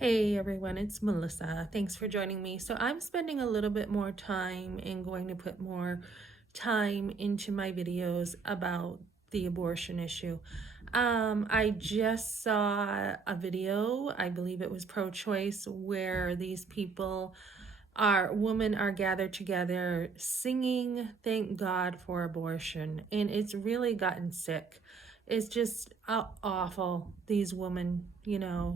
Hey everyone, it's Melissa. Thanks for joining me. So, I'm spending a little bit more time and going to put more time into my videos about the abortion issue. I just saw a video, I believe it was pro-choice, where these women are gathered together singing "Thank God for Abortion," and it's really gotten sick. It's just awful, these women,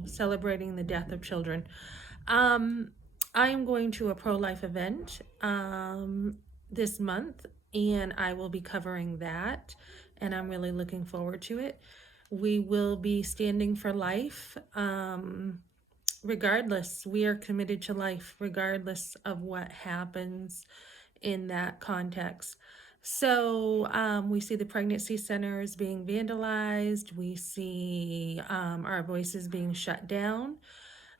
celebrating the death of children. Um, I am going to a pro-life event this month, and I will be covering that, and I'm really looking forward to it. We will be standing for life. Regardless, we are committed to life, regardless of what happens in that context. So we see the pregnancy centers being vandalized. We see our voices being shut down.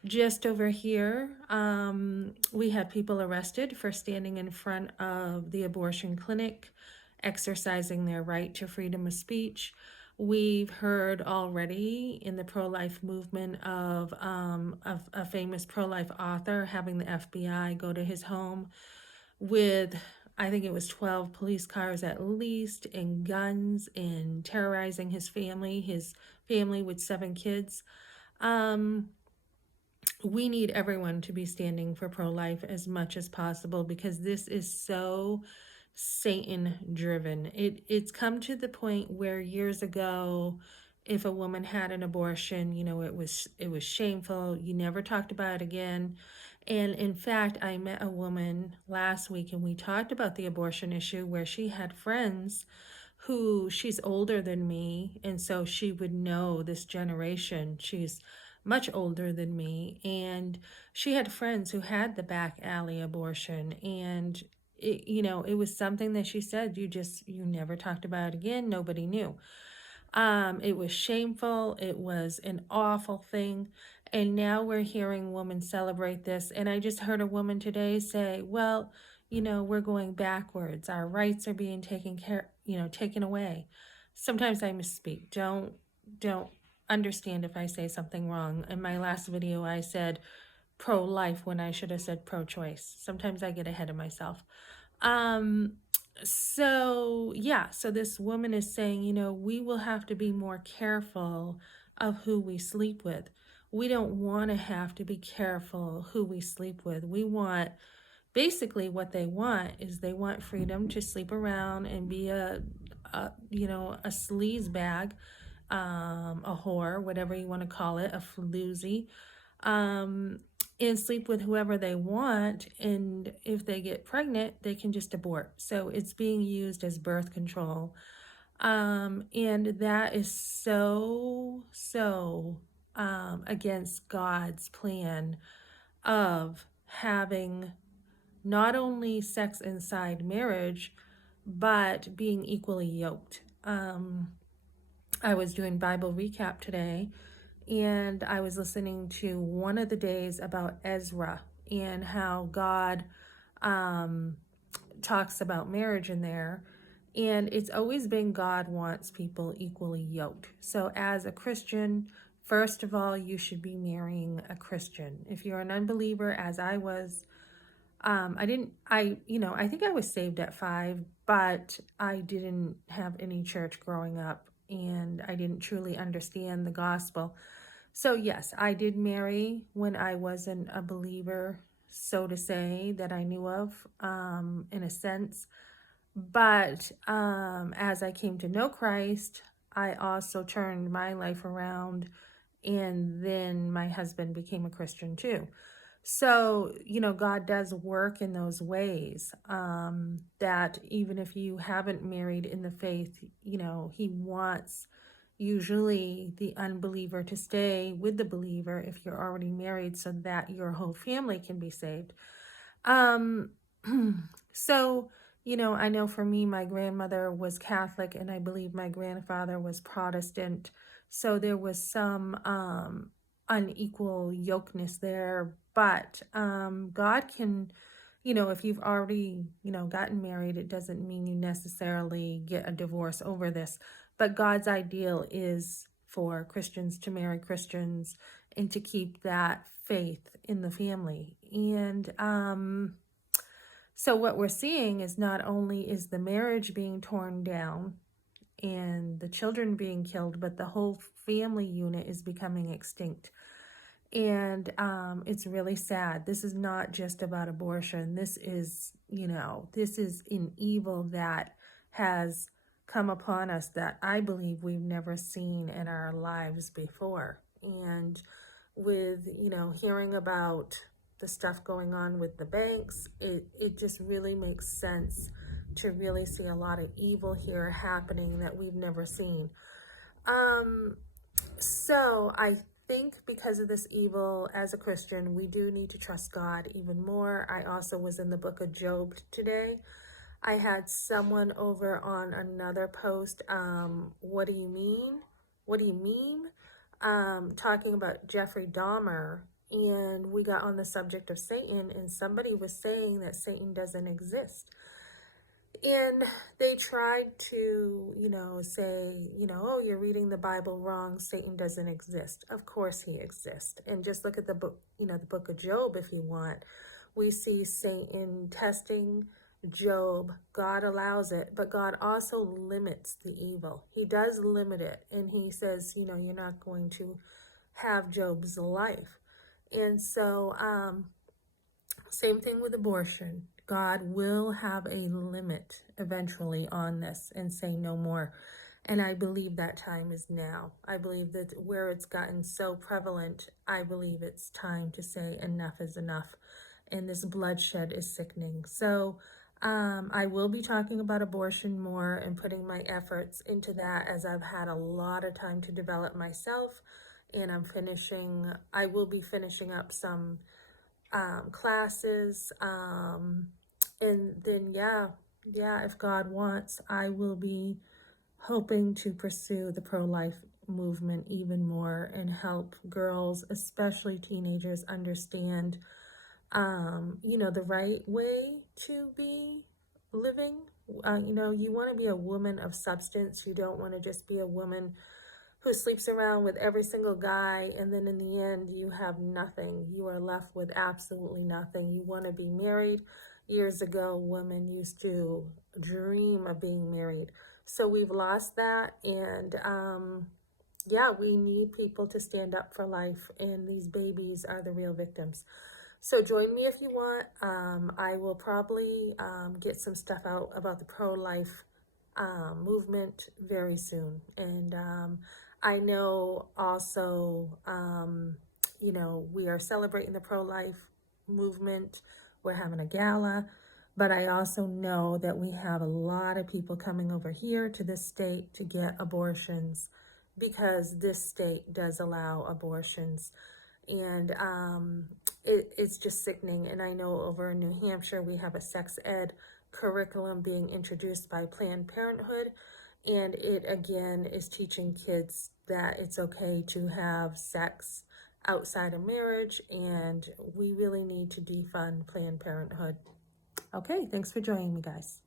Just over here, we have people arrested for standing in front of the abortion clinic, exercising their right to freedom of speech. We've heard already in the pro-life movement of a famous pro-life author having the FBI go to his home with, I think it was 12 police cars at least, and guns, and terrorizing his family with 7 kids. Um, we need everyone to be standing for pro-life as much as possible because this is so Satan driven. It's come to the point where years ago, if a woman had an abortion, it was shameful. You never talked about it again. And in fact, I met a woman last week and we talked about the abortion issue where she had friends who, she's older than me, and so she would know this generation. She's much older than me, and she had friends who had the back alley abortion, and it was something that she said you never talked about it again. Nobody knew. It was shameful. It was an awful thing. And now we're hearing women celebrate this. And I just heard a woman today say, well, we're going backwards. Our rights are being taken away. Sometimes I misspeak. Don't understand if I say something wrong. In my last video, I said pro-life when I should have said pro-choice. Sometimes I get ahead of myself. Um, so yeah, so this woman is saying, we will have to be more careful of who we sleep with. We don't want to have to be careful who we sleep with. We want, basically what they want is they want freedom to sleep around and be a sleaze bag, a whore, whatever you want to call it, a floozy, um, and sleep with whoever they want. And if they get pregnant, they can just abort. So it's being used as birth control. And that is so against God's plan of having not only sex inside marriage, but being equally yoked. I was doing Bible recap today, and I was listening to one of the days about Ezra and how God um, talks about marriage in there. And it's always been God wants people equally yoked. So, as a Christian, first of all, you should be marrying a Christian. If you're an unbeliever, as I was, I think I was saved at 5, but I didn't have any church growing up and I didn't truly understand the gospel. So yes, I did marry when I wasn't a believer, so to say, that I knew of, in a sense. But as I came to know Christ, I also turned my life around, and then my husband became a Christian too. So, God does work in those ways, that even if you haven't married in the faith, He wants usually the unbeliever to stay with the believer if you're already married so that your whole family can be saved. Um, so, I know for me, my grandmother was Catholic and I believe my grandfather was Protestant. So there was some unequal yokeness there. But God can, if you've already, gotten married, it doesn't mean you necessarily get a divorce over this. But God's ideal is for Christians to marry Christians and to keep that faith in the family. And so what we're seeing is not only is the marriage being torn down and the children being killed, but the whole family unit is becoming extinct. And it's really sad. This is not just about abortion. This is, this is an evil that has come upon us that I believe we've never seen in our lives before. And with, hearing about the stuff going on with the banks, it just really makes sense to really see a lot of evil here happening that we've never seen. So I think because of this evil, as a Christian, we do need to trust God even more. I also was in the book of Job today. I had someone over on another post, what do you mean? What do you mean? Talking about Jeffrey Dahmer, and we got on the subject of Satan, and somebody was saying that Satan doesn't exist. And they tried to, say, oh, you're reading the Bible wrong. Satan doesn't exist. Of course he exists. And just look at the book, the book of Job, if you want. We see Satan testing Job. God allows it, but God also limits the evil. He does limit it. And he says, you're not going to have Job's life. And so, same thing with abortion. God will have a limit eventually on this and say no more. And I believe that time is now. I believe that where it's gotten so prevalent, I believe it's time to say enough is enough. And this bloodshed is sickening. So I will be talking about abortion more and putting my efforts into that, as I've had a lot of time to develop myself. And I will be finishing up some classes, and then if God wants, I will be hoping to pursue the pro-life movement even more and help girls, especially teenagers, understand the right way to be living. You want to be a woman of substance. You don't want to just be a woman who sleeps around with every single guy, and then in the end you have nothing. You are left with absolutely nothing. You want to be married. Years ago, women used to dream of being married. So we've lost that, and we need people to stand up for life, and these babies are the real victims. So join me if you want. I will probably get some stuff out about the pro-life movement very soon. And I know also, we are celebrating the pro-life movement. We're having a gala, but I also know that we have a lot of people coming over here to this state to get abortions, because this state does allow abortions. And it's just sickening. And I know over in New Hampshire, we have a sex ed curriculum being introduced by Planned Parenthood. And it, again, is teaching kids that it's okay to have sex outside of marriage. And we really need to defund Planned Parenthood. Okay, thanks for joining me, guys.